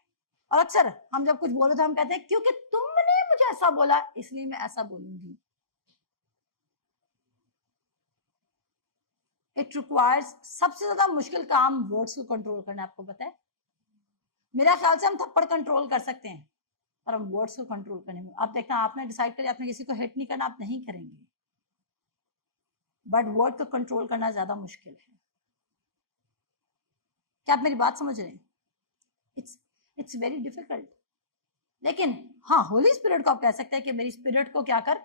और अक्सर हम जब कुछ बोले तो हम कहते हैं क्योंकि तुमने मुझे ऐसा बोला इसलिए मैं ऐसा बोलूंगी। इट रिक्वायर्स, सबसे ज्यादा मुश्किल काम वर्ड्स को कंट्रोल करना। आपको पता है, मेरा ख्याल से हम थप्पड़ कंट्रोल कर सकते हैं पर हम वर्ड्स को कंट्रोल करने में, आप देखना, आपने डिसाइड कर, आपने किसी को हिट नहीं करना, आप नहीं करेंगे, बट वर्ड को कंट्रोल करना ज्यादा मुश्किल है। क्या आप मेरी बात समझ रहे हैं? It's very difficult. लेकिन हाँ, होली स्पिरिट को आप कह सकते हैं कि मेरी स्पिरिट को क्या कर?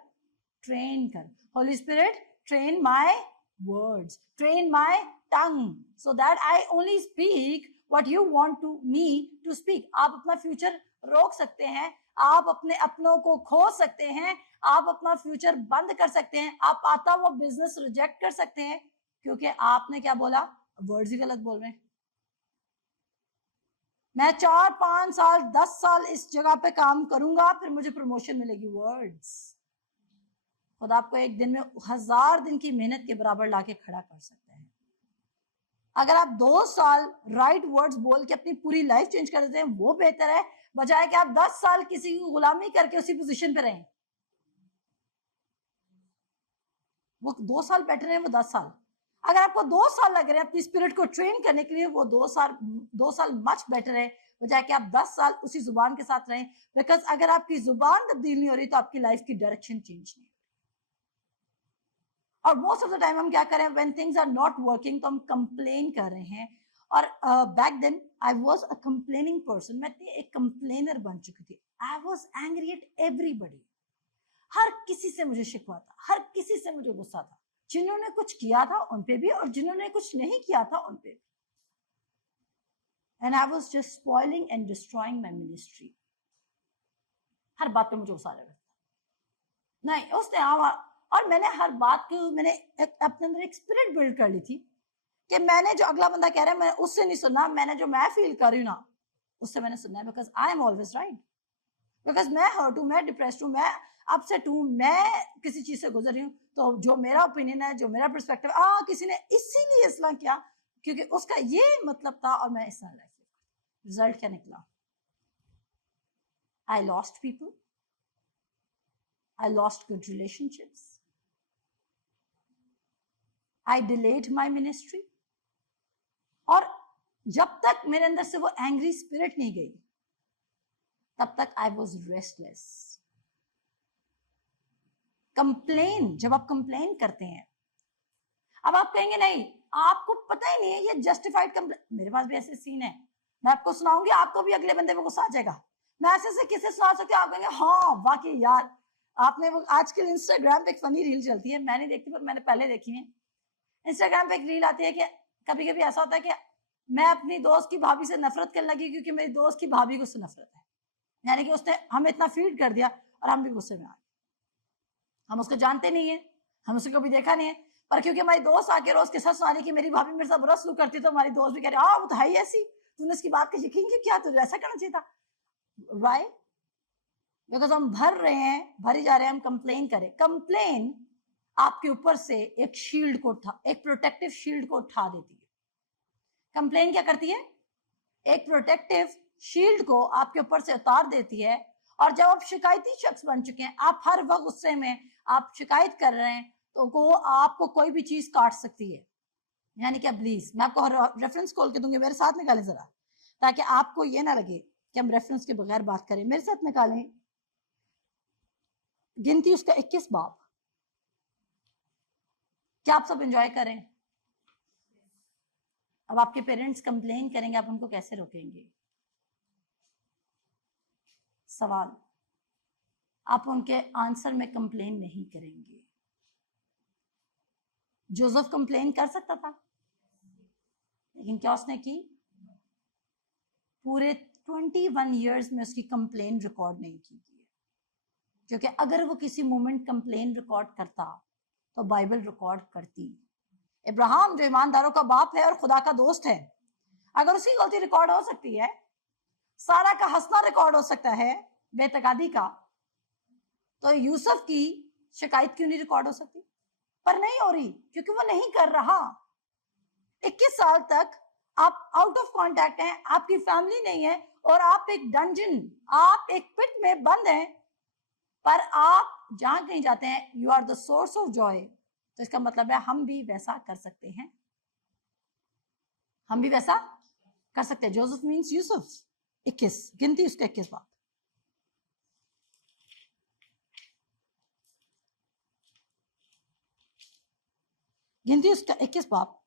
ट्रेन कर। Holy Spirit train my words, train my tongue so that I only speak what you want to me to speak. आप अपना फ्यूचर रोक सकते हैं, आप अपने अपनों को खो सकते हैं, आप अपना फ्यूचर बंद कर सकते हैं, आप आता वो बिजनेस रिजेक्ट कर सकते हैं, क्योंकि आपने क्या बोला? वर्ड्स ही गलत बोल रहे हैं। मैं 4, 5 साल, 10 साल इस जगह पे काम करूंगा, फिर मुझे प्रमोशन मिलेगी। वर्ड्स, खुदा आपको एक दिन में 1000 दिन की मेहनत के बराबर लाके खड़ा कर सकते हैं। अगर आप 2 साल राइट वर्ड्स बोल के अपनी पूरी लाइफ चेंज कर देते हैं, वो बेहतर है बजाय कि आप 10 साल किसी की गुलामी करके उसी पोजीशन पे रहें। वो 2 साल बेटर है, वो 10 साल। अगर आपको 2 साल लग रहे हैं अपनी स्पिरिट को ट्रेन करने के लिए, वो 2 साल मच बेटर है बजाय कि आप 10 साल उसी जुबान के साथ रहें। बिकॉज अगर आपकी जुबान तब्दील नहीं हो रही तो आपकी लाइफ की डायरेक्शन चेंज नहीं। और मोस्ट ऑफ द टाइम हम क्या करें? When things are not working तो हम कंप्लेन कर रहे हैं। और back then I was a complaining person, मैं एक कंप्लेनर बन चुकी थी। I was angry at everybody, हर किसी से मुझे शिकवा था, हर किसी से मुझे गुस्सा था, जिन्होंने कुछ किया था उन पे भी और जिन्होंने कुछ नहीं किया था उन पे भी। And I was just spoiling and destroying my ministry. हर बात पे मुझे गुस्सा आ रहा था। नहीं उसने और मैंने हर बात को, मैंने अपने अंदर एक स्पिरिट बिल्ड कर ली थी कि मैंने जो अगला बंदा कह रहा है मैं उससे नहीं सुनना, मैंने जो मैं फील कर रही हूँ ना उससे मैंने सुनना है, because I am always right, because मैं हर्ट हूँ, मैं डिप्रेस्ड हूँ, मैं अपसेट हूँ, मैं किसी चीज से गुजर रही हूँ, तो जो मेरा ओपिनियन है, जो मेरा पर्सपेक्टिव, किसी ने इसीलिए इस्लाम किया क्योंकि उसका ये मतलब था और मैं इस तरह लाइफ, रिजल्ट क्या निकला? I lost people, I lost good relationships, I delayed my ministry, और जब तक मेरे अंदर से वो एंग्री स्पिरिट नहीं गई तब तक आई वॉज रेस्टलेस। कंप्लेन, जब आप कंप्लेन करते हैं, अब आप कहेंगे नहीं आपको पता ही नहीं है ये जस्टिफाइड कंप्लेन, मेरे पास भी ऐसे सीन है, मैं आपको सुनाऊंगी, आपको भी अगले बंदे में गुस्सा आ जाएगा, मैं ऐसे किसे सुना सकती हूँ, आप कहेंगे हाँ वाकई यार। आपने वो आजकल इंस्टाग्राम पे एक फनी रील चलती है, मैं नहीं देखती पर मैंने पहले देखी है, इंस्टाग्राम पे एक रील आती है कि कभी कभी ऐसा होता है कि मैं अपनी दोस्त की भाभी से नफरत करने लगी क्योंकि मेरी दोस्त की भाभी को उससे नफरत है, यानी कि उसने हमें इतना फीड कर दिया और हम भी गुस्से में आ गए, हम उसको जानते नहीं है, हम उसको कभी देखा नहीं है, पर क्योंकि हमारी दोस्त आके रोज किस्सा सुना रही कि मेरी भाभी मेरे साथ बुरा सलूक करती, तो हमारी दोस्त भी कह रही वो तो है ही ऐसी, तूने इसकी बात का यकीन क्यों किया, तुझे ऐसा करना चाहिए था। वाई? बिकॉज हम भर रहे हैं, भरी जा रहे हैं, हम कंप्लेन करें। कंप्लेन आपके ऊपर से एक शील्ड को उठा, एक प्रोटेक्टिव शील्ड को उठा देती है। कंप्लेन क्या करती है? एक प्रोटेक्टिव शील्ड को आपके ऊपर से उतार देती है, और जब आप शिकायती शख्स बन चुके हैं, आप हर वक्त गुस्से में आप शिकायत कर रहे हैं, तो वो आपको कोई भी चीज काट सकती है। यानी कि प्लीज मैं आपको रेफरेंस खोल के दूंगी, मेरे साथ निकालें जरा, ताकि आपको ये ना लगे कि हम रेफरेंस के बगैर बात करें। मेरे साथ निकालें गिनती उसका 21 बाब। क्या आप सब एंजॉय करें? अब आपके पेरेंट्स कंप्लेन करेंगे, आप उनको कैसे रोकेंगे? सवाल, आप उनके आंसर में कंप्लेन नहीं करेंगे। जोसेफ कंप्लेन कर सकता था, लेकिन क्या उसने की? पूरे 21 इयर्स में उसकी कंप्लेन रिकॉर्ड नहीं की गई, क्योंकि अगर वो किसी मोमेंट कंप्लेन रिकॉर्ड करता तो बाइबल रिकॉर्ड करती। इब्राहिम जो ईमानदारों का बाप है और खुदा का दोस्त है, अगर उसकी गलती रिकॉर्ड हो सकती है, सारा का हंसना रिकॉर्ड हो सकता है बेतकादी का, तो यूसुफ की शिकायत क्यों नहीं रिकॉर्ड हो सकती? पर नहीं हो रही, क्योंकि वो नहीं कर रहा। 21 साल तक आप आउट ऑफ कांटेक्ट हैं, आपकी फैमिली नहीं है, और आप एक डंजन, आप एक पिट में बंद हैं, पर आप जहां कहीं जाते हैं you are the source of joy. तो इसका मतलब है हम भी वैसा कर सकते हैं, हम भी वैसा कर सकते हैं। Joseph means Yusuf. 21 गिनती उसका 21 बात। गिनती उसका 21 बाप,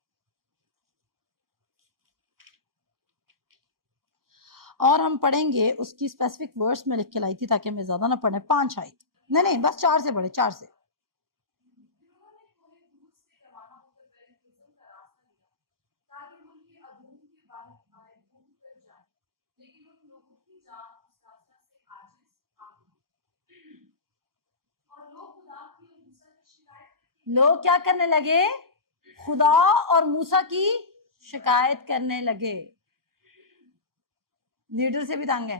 और हम पढ़ेंगे उसकी स्पेसिफिक वर्ड्स में लिख के लाई थी ताकि हमें ज्यादा ना पढ़े। 5 आयत, नहीं बस 4 से पढ़े, 4 से। लोग क्या करने लगे? खुदा और मूसा की शिकायत करने लगे। लीडर से भी तंग है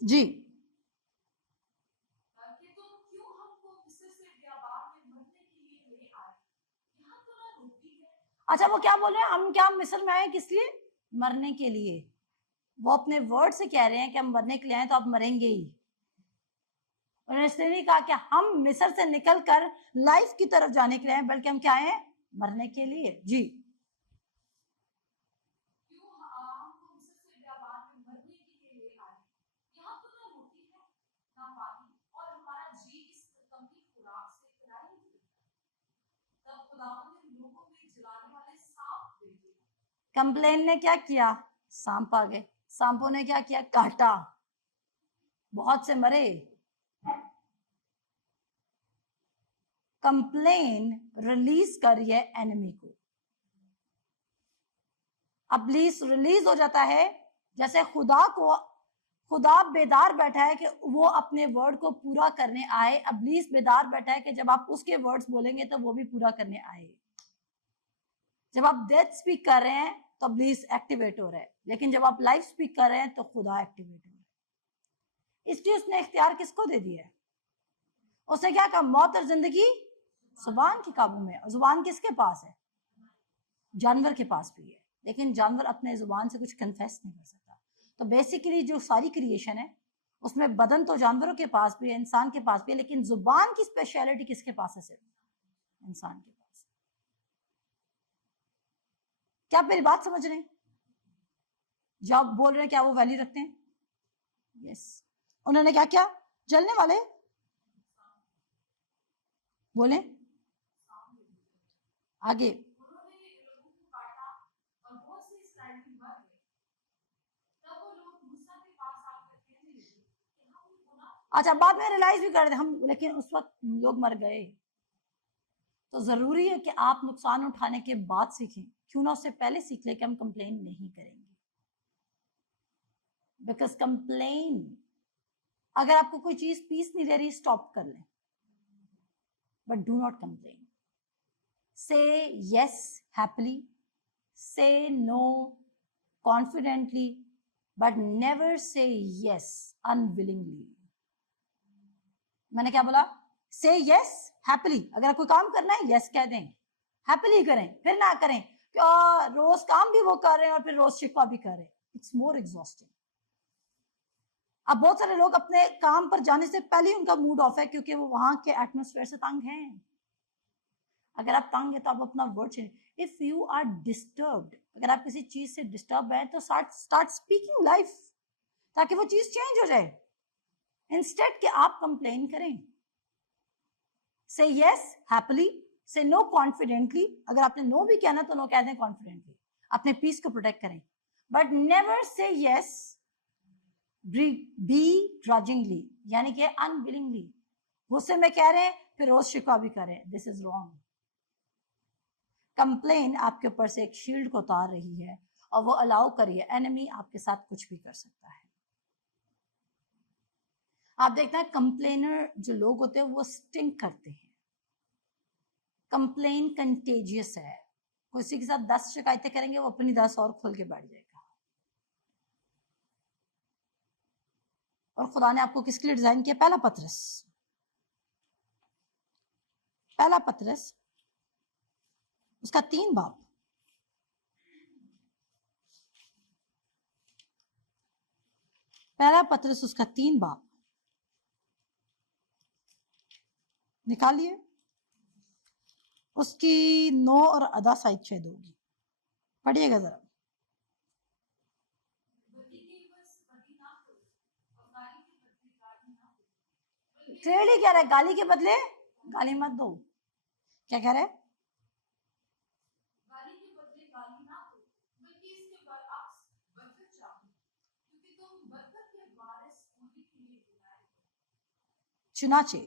जी। अच्छा, वो क्या बोल रहे हैं? हम क्या मिस्र में आए किस लिए? मरने के लिए। वो अपने वर्ड से कह रहे हैं कि हम मरने के लिए आए, तो आप मरेंगे ही। उन्होंने इसलिए नहीं कहा कि हम मिस्र से निकलकर लाइफ की तरफ जाने के लिए आए, बल्कि हम क्या आए हैं? मरने के लिए जी। कंप्लेन ने क्या किया? सांप आ गए। सांपों ने क्या किया? काटा, बहुत से मरे। कंप्लेन रिलीज कर रही है एनिमी को। अब रिलीज हो जाता है, जैसे खुदा को खुदा बेदार बैठा है कि वो अपने वर्ड को पूरा करने आए, इब्लीस बेदार बैठा है कि जब आप उसके वर्ड्स बोलेंगे तो वो भी पूरा करने आए। जब आप डेथ स्पीक कर रहे हैं तो इब्लीस एक्टिवेट हो रहा है, लेकिन जब आप लाइफ स्पीक कर रहे हैं तो खुदा एक्टिवेट हो रहा है। इसलिए उसने इख्तियार किसको दे दिया है? उसने क्या कहा? मौत और जिंदगी जुबान के काबू में। और जुबान किसके पास है? जानवर के पास भी है, लेकिन जानवर अपने जुबान से कुछ कन्फेस नहीं कर सकता। तो बेसिकली जो सारी क्रिएशन है उसमें बदन तो जानवरों के पास भी है, इंसान के पास भी है, लेकिन जुबान की स्पेशलिटी किसके पास है? सिर्फ इंसान के पास। क्या आप मेरी बात समझ रहे हैं? जो आप बोल रहे हैं क्या वो वैल्यू रखते हैं? यस। उन्होंने क्या किया? जलने वाले बोले आगे। अच्छा, बाद में रियलाइज भी कर दे हम, लेकिन उस वक्त लोग मर गए। तो जरूरी है कि आप नुकसान उठाने के बाद सीखें, क्यों ना उससे पहले सीख ले कि हम कंप्लेन नहीं करेंगे। बिकॉज कंप्लेन, अगर आपको कोई चीज पीस नहीं दे रही, स्टॉप कर लें, but do not complain. Say yes happily, say no confidently, but never say yes unwillingly. मैंने क्या बोला? से यस हैप्पीली। अगर कोई काम करना है यस कह दें, हैप्पीली करें, फिर ना करें कि रोज काम भी वो कर रहे हैं और फिर रोज शिकवा भी कर रहे हैं। It's more exhausting. अब बहुत सारे लोग अपने काम पर जाने से पहले ही उनका मूड ऑफ है, क्योंकि वो वहां के एटमोस्फेयर से तंग हैं। अगर आप तंग है तो आप अपना word change. If you are disturbed, अगर आप किसी चीज से डिस्टर्ब है तो स्टार्ट स्पीकिंग लाइफ, ताकि वो चीज चेंज हो जाए, इंस्टेड कि आप कंप्लेन करें। से yes happily, say no confidently. अगर आपने नो भी कहना तो नो कह दें कॉन्फिडेंटली, अपने पीस को प्रोटेक्ट करें। But never say yes be grudgingly, यानी कि अनविलिंगली। गुस्से में कह रहे हैं फिर रोज शिकवा भी कर रहे हैं। This is wrong. कंप्लेन आपके ऊपर से एक शील्ड को उतार रही है और वो अलाउ करिए एनिमी आपके साथ कुछ भी कर सकता है। आप देखते हैं कंप्लेनर जो लोग होते हैं वो स्टिंग करते हैं। कंप्लेन कंटेजियस है। किसी के साथ 10 शिकायतें करेंगे, वो अपनी 10 और खोल के बैठ जाएगा। और खुदा ने आपको किसके लिए डिजाइन किया? पहला पतरस, पहला पतरस उसका 3 बाब, पहला पतरस उसका 3 बाब निकालिए। उसकी 9 और आधा साइड शायद होगी, पढ़िएगा जरा। क्लियरली कह रहा है गाली के बदले गाली मत दो। क्या कह रहा है? चुनाचे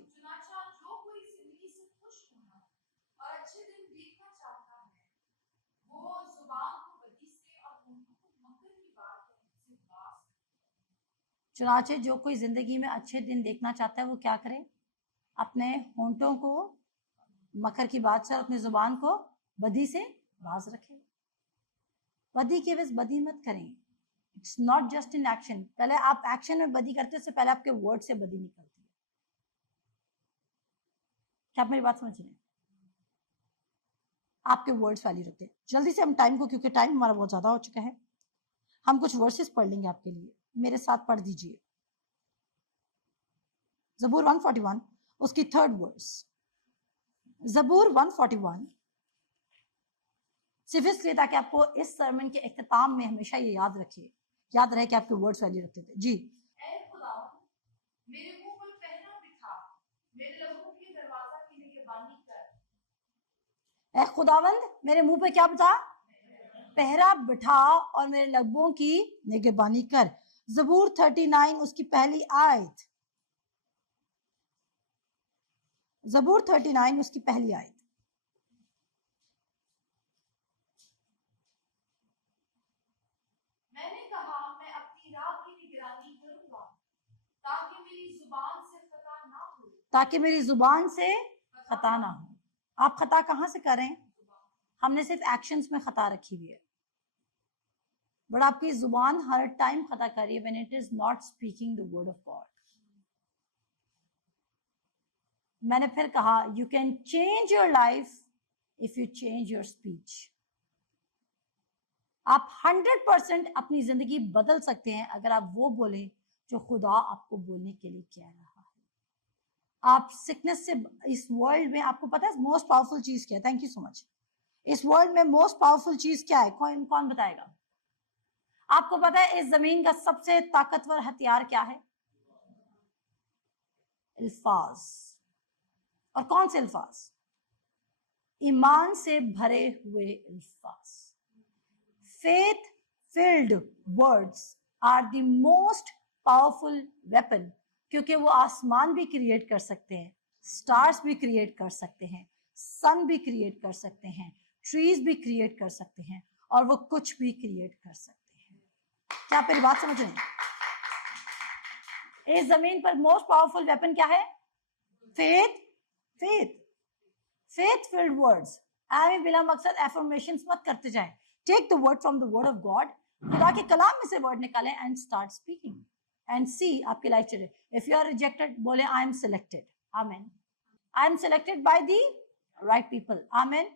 चुनाचे जो कोई जिंदगी में अच्छे दिन देखना चाहता है वो क्या करे? अपने होंठों को मकर की बात से और अपनी जुबान को बदी से बाज रखे। बदी के वजह बदी मत करें। It's not just in action. पहले आप एक्शन में बदी करते हो, उससे पहले आपके वर्ड से बदी निकलती है। क्या आप मेरी बात समझ रहे हैं? आपके वर्ड्स वैल्यू रखते हैं। जल्दी से हम टाइम को, क्योंकि टाइम हमारा बहुत ज्यादा हो चुका है, हम कुछ वर्सेस पढ़ लेंगे आपके लिए। मेरे साथ पढ़ दीजिए जबूर 141 उसकी 3rd वर्स। जबूर 141 सिर्फ इसलिए ताकि आपको इस सरमन के इख्तिताम में हमेशा ये याद रखिए, याद रहे कि आपके वर्ड्स वैल्यू रखते थे। जी। ऐ खुदावंद, मेरे मुंह पर पहरा बिठा, मेरे लबों की दरवाजा की निगहबानी कर। ऐ खुदावंद मेरे मुंह पे क्या बिठा? पहरा बिठा और मेरे लबों की निगहबानी कर। जबूर 39 उसकी पहली आयत। जबूर 39 उसकी पहली आयत। मैंने कहा मैं अपनी राह की निगरानी करूंगा ताकि मेरी जुबान से खता ना हो। आप खता कहाँ से कर रहे हैं? हमने सिर्फ एक्शंस में खता रखी हुई है, बट आपकी जुबान हर टाइम खता कर रही है when it is not speaking the word of God. मैंने फिर कहा, you can change your life if you change your speech. आप 100% अपनी जिंदगी बदल सकते हैं अगर आप वो बोले जो खुदा आपको बोलने के लिए कह रहा है। आप सिकनेस से, इस वर्ल्ड में आपको पता है मोस्ट पावरफुल चीज क्या है? Thank you so much. इस वर्ल्ड में मोस्ट पावरफुल चीज क्या है? कौन कौन बताएगा? आपको पता है इस जमीन का सबसे ताकतवर हथियार क्या है? अल्फाज। और कौन से अल्फाज? ईमान से भरे हुए अल्फाज। Faith filled words are the most powerful weapon, क्योंकि वो आसमान भी क्रिएट कर सकते हैं, स्टार्स भी क्रिएट कर सकते हैं, सन भी क्रिएट कर सकते हैं, ट्रीज भी क्रिएट कर सकते हैं, और वो कुछ भी क्रिएट कर सकते हैं। क्या आप मेरी बात समझ रहे हैं? इस जमीन पर मोस्ट पावरफुल वेपन क्या है? Faith. Faith faith filled words. आए बिला मकसद एफर्मेशंस मत करते जाएं। Take the word from the word of God, खुदा के कलाम में से वर्ड निकालें and start speaking and see आपकी लाइफ चले। इफ यू आर रिजेक्टेड, बोले I am selected. Amen. I am selected by the right people. Amen.